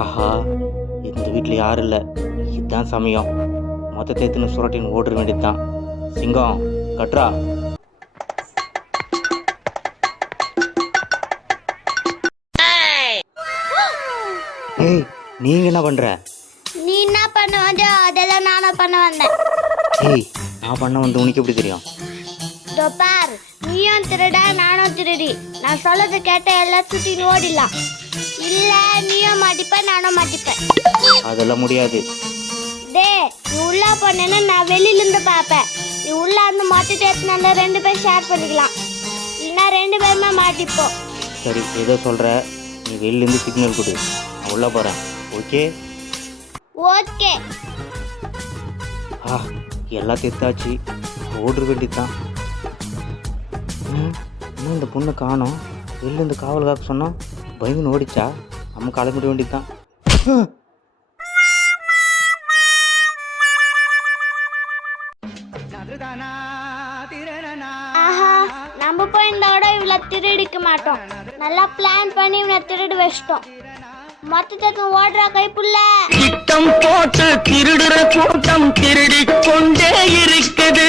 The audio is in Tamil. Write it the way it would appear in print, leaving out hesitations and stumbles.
ஆஹா, இந்த வீட்டில் யாரும் இல்லை. இதுதான் சமயம். மொத்தத்தை எடுத்துன்னு சுரட்டின்னு ஓடுற வேண்டியதுதான். சிங்கம் கட்ரா. ஏய், நீங்க என்ன பண்ற? நீ என்ன பண்ண வந்தோ அதெல்லாம் நானும் பண்ண வந்தேன். ஏய், நான் பண்ண வந்து உனக்கு எப்படி தெரியும்? இதோ பார், நீயும் திருடா நானும் திருடி. நான் சொல்லது கேட்ட எல்லாம் சுட்டின்னு ஓடிடலாம். இல்ல நீயும் மாட்டிப்ப நானும் மாட்டிப்பேன். அதெல்லாம் முடியாது. டே, நீ உள்ள போனேன்னு நான் வெளியில இருந்து பாப்பேன். நீ உள்ள வந்து மாட்டிட்டு எடுத்துனால 2 பேர் ஷேர் பண்ணிக்கலாம். இல்லைன்னா 2 பேருமே மாட்டிப்போம். சரி, ஏதோ சொல்ற. நீ வெளியிலேருந்து சிக்னல் கொடு, நான் உள்ள போறேன். Okay okay. எல்லாம் தெத்தாச்சு, ஓடுற வேண்டியதுதான். இன்னும் இந்த பொண்ணை காணோம். வெளில இந்த காவல் காக்க சொன்னா பயந்து ஓடிச்சா? நம்ம கிளம்பிட வேண்டியதுதான். ஆஹா, நம்ம போயிருந்தா கூட இவ்வளோ திருடிக்க மாட்டோம். நல்லா பிளான் பண்ணி இவனை திருடி வச்சிட்டோம். மொத்தத்துக்கு ஓடுறா கைப்புள்ள. திட்டம் போட்டு திருடுற கூட்டம் திருடிக் கொண்டே இருக்குது.